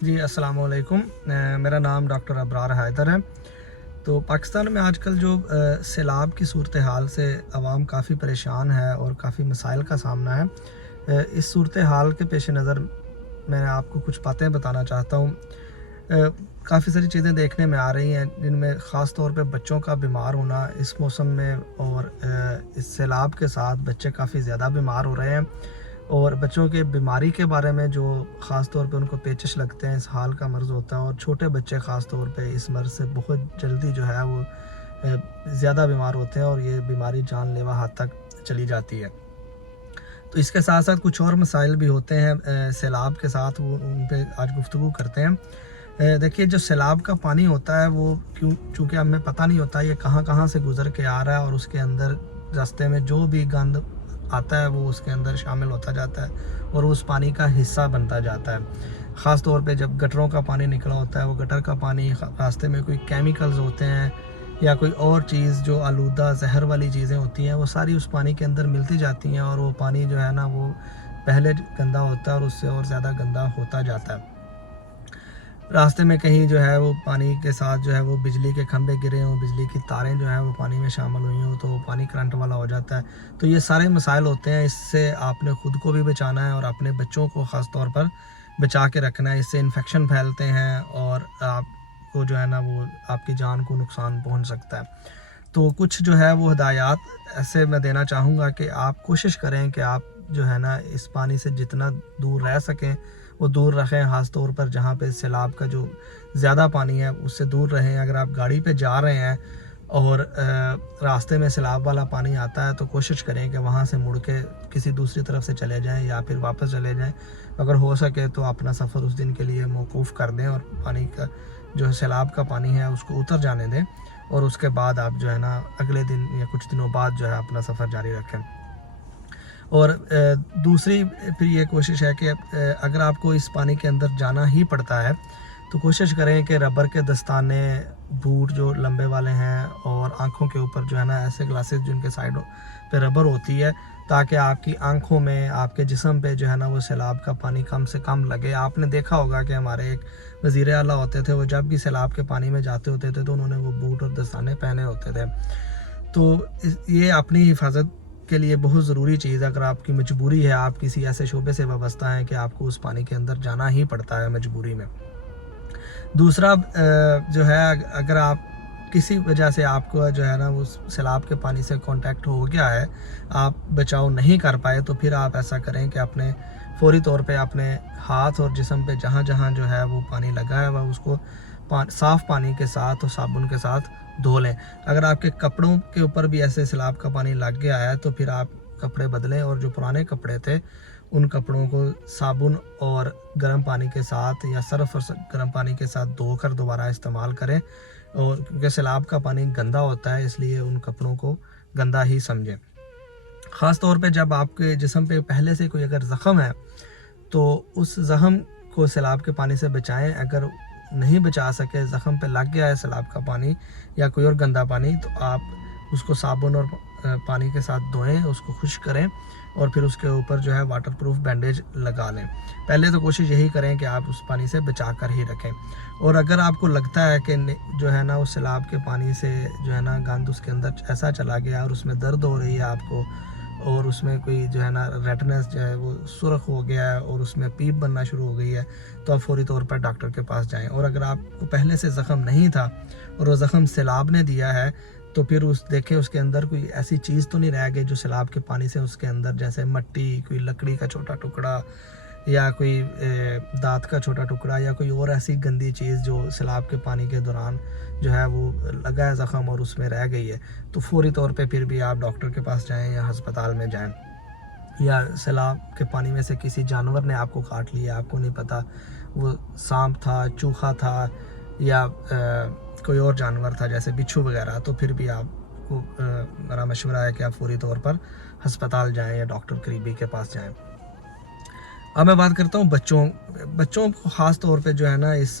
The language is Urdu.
جی السلام علیکم، میرا نام ڈاکٹر ابرار حیدر ہے۔ تو پاکستان میں آج کل جو سیلاب کی صورتحال سے عوام کافی پریشان ہے اور کافی مسائل کا سامنا ہے۔ اس صورتحال کے پیش نظر میں آپ کو کچھ باتیں بتانا چاہتا ہوں۔ کافی ساری چیزیں دیکھنے میں آ رہی ہیں جن میں خاص طور پہ بچوں کا بیمار ہونا اس موسم میں، اور اس سیلاب کے ساتھ بچے کافی زیادہ بیمار ہو رہے ہیں، اور بچوں کے بیماری کے بارے میں جو خاص طور پہ ان کو پیچش لگتے ہیں، اس حال کا مرض ہوتا ہے، اور چھوٹے بچے خاص طور پہ اس مرض سے بہت جلدی جو ہے وہ زیادہ بیمار ہوتے ہیں، اور یہ بیماری جان لیوا حد تک چلی جاتی ہے۔ تو اس کے ساتھ ساتھ کچھ اور مسائل بھی ہوتے ہیں سیلاب کے ساتھ، وہ ان پہ آج گفتگو کرتے ہیں۔ دیکھیے، جو سیلاب کا پانی ہوتا ہے وہ چونکہ ہمیں پتہ نہیں ہوتا یہ کہاں کہاں سے گزر کے آ رہا ہے، اور اس کے اندر راستے میں جو بھی گند آتا ہے وہ اس کے اندر شامل ہوتا جاتا ہے اور اس پانی کا حصہ بنتا جاتا ہے۔ خاص طور پہ جب گٹروں کا پانی نکلا ہوتا ہے، وہ گٹر کا پانی راستے میں کوئی کیمیکلز ہوتے ہیں یا کوئی اور چیز جو آلودہ زہر والی چیزیں ہوتی ہیں، وہ ساری اس پانی کے اندر ملتی جاتی ہیں، اور وہ پانی جو ہے نا وہ پہلے گندا ہوتا ہے اور اس سے اور زیادہ گندا ہوتا جاتا ہے۔ راستے میں کہیں جو ہے وہ پانی کے ساتھ جو ہے وہ بجلی کے کھمبے گرے ہوں، بجلی کی تاریں جو ہیں وہ پانی میں شامل ہوئی ہوں، تو وہ پانی کرنٹ والا ہو جاتا ہے۔ تو یہ سارے مسائل ہوتے ہیں، اس سے آپ نے خود کو بھی بچانا ہے اور اپنے بچوں کو خاص طور پر بچا کے رکھنا ہے۔ اس سے انفیکشن پھیلتے ہیں اور آپ کو جو ہے نا وہ آپ کی جان کو نقصان پہنچ سکتا ہے۔ تو کچھ جو ہے وہ ہدایات ایسے میں دینا چاہوں گا کہ آپ کوشش کریں کہ آپ جو ہے نا اس پانی سے جتنا دور رہ سکیں وہ دور رکھیں، خاص طور پر جہاں پہ سیلاب کا جو زیادہ پانی ہے اس سے دور رہیں۔ اگر آپ گاڑی پہ جا رہے ہیں اور راستے میں سیلاب والا پانی آتا ہے تو کوشش کریں کہ وہاں سے مڑ کے کسی دوسری طرف سے چلے جائیں یا پھر واپس چلے جائیں۔ اگر ہو سکے تو اپنا سفر اس دن کے لیے موقوف کر دیں اور پانی کا جو سیلاب کا پانی ہے اس کو اتر جانے دیں، اور اس کے بعد آپ جو ہے نا اگلے دن یا کچھ دنوں بعد جو ہے اپنا سفر جاری رکھیں۔ اور دوسری پھر یہ کوشش ہے کہ اگر آپ کو اس پانی کے اندر جانا ہی پڑتا ہے تو کوشش کریں کہ ربر کے دستانے، بوٹ جو لمبے والے ہیں، اور آنکھوں کے اوپر جو ہے نا ایسے گلاسز جن کے سائڈوں پہ ربر ہوتی ہے، تاکہ آپ کی آنکھوں میں، آپ کے جسم پہ جو ہے نا وہ سیلاب کا پانی کم سے کم لگے۔ آپ نے دیکھا ہوگا کہ ہمارے ایک وزیر اعلیٰ ہوتے تھے، وہ جب بھی سیلاب کے پانی میں جاتے ہوتے تھے تو انہوں نے وہ بوٹ اور دستانے پہنے ہوتے تھے۔ تو یہ اپنی حفاظت کے لیے بہت ضروری چیز ہے۔ اگر آپ کی مجبوری ہے، آپ کسی ایسے شعبے سے وابستہ ہیں کہ آپ کو اس پانی کے اندر جانا ہی پڑتا ہے مجبوری میں۔ دوسرا جو ہے، اگر آپ کسی وجہ سے آپ کو جو ہے نا وہ سیلاب کے پانی سے کانٹیکٹ ہو گیا ہے، آپ بچاؤ نہیں کر پائے، تو پھر آپ ایسا کریں کہ اپنے فوری طور پہ اپنے ہاتھ اور جسم پہ جہاں جہاں جو ہے وہ پانی لگا ہے وہ اس کو صاف پانی کے ساتھ اور صابن کے ساتھ دھو لیں۔ اگر آپ کے کپڑوں کے اوپر بھی ایسے سیلاب کا پانی لگ گیا ہے تو پھر آپ کپڑے بدلیں، اور جو پرانے کپڑے تھے ان کپڑوں کو صابن اور گرم پانی کے ساتھ یا صرف اور گرم پانی کے ساتھ دھو کر دوبارہ استعمال کریں، اور کیونکہ سیلاب کا پانی گندا ہوتا ہے اس لیے ان کپڑوں کو گندا ہی سمجھیں۔ خاص طور پہ جب آپ کے جسم پہ پہلے سے کوئی اگر زخم ہے تو اس زخم کو سیلاب کے پانی سے بچائیں۔ اگر نہیں بچا سکے، زخم پہ لگ گیا ہے سیلاب کا پانی یا کوئی اور گندا پانی، تو آپ اس کو صابن اور پانی کے ساتھ دھوئیں، اس کو خشک کریں، اور پھر اس کے اوپر جو ہے واٹر پروف بینڈیج لگا لیں۔ پہلے تو کوشش یہی کریں کہ آپ اس پانی سے بچا کر ہی رکھیں۔ اور اگر آپ کو لگتا ہے کہ جو ہے نا اس سیلاب کے پانی سے جو ہے نا گند اس کے اندر ایسا چلا گیا اور اس میں درد ہو رہی ہے آپ کو، اور اس میں کوئی جو ہے نا ریٹنس جو ہے وہ سرخ ہو گیا ہے اور اس میں پیپ بننا شروع ہو گئی ہے، تو آپ فوری طور پر ڈاکٹر کے پاس جائیں۔ اور اگر آپ کو پہلے سے زخم نہیں تھا اور وہ زخم سیلاب نے دیا ہے تو پھر دیکھیں اس کے اندر کوئی ایسی چیز تو نہیں رہ گئی جو سیلاب کے پانی سے اس کے اندر، جیسے مٹی، کوئی لکڑی کا چھوٹا ٹکڑا یا کوئی دانت کا چھوٹا ٹکڑا یا کوئی اور ایسی گندی چیز جو سیلاب کے پانی کے دوران جو ہے وہ لگا ہے زخم اور اس میں رہ گئی ہے، تو فوری طور پہ پھر بھی آپ ڈاکٹر کے پاس جائیں یا ہسپتال میں جائیں۔ یا سیلاب کے پانی میں سے کسی جانور نے آپ کو کاٹ لیا، آپ کو نہیں پتہ وہ سانپ تھا، چوہا تھا یا کوئی اور جانور تھا جیسے بچھو وغیرہ، تو پھر بھی آپ کو میرا مشورہ ہے کہ آپ فوری طور پر ہسپتال جائیں یا ڈاکٹر قریبی کے پاس جائیں۔ اب میں بات کرتا ہوں بچوں کو خاص طور پہ جو ہے نا اس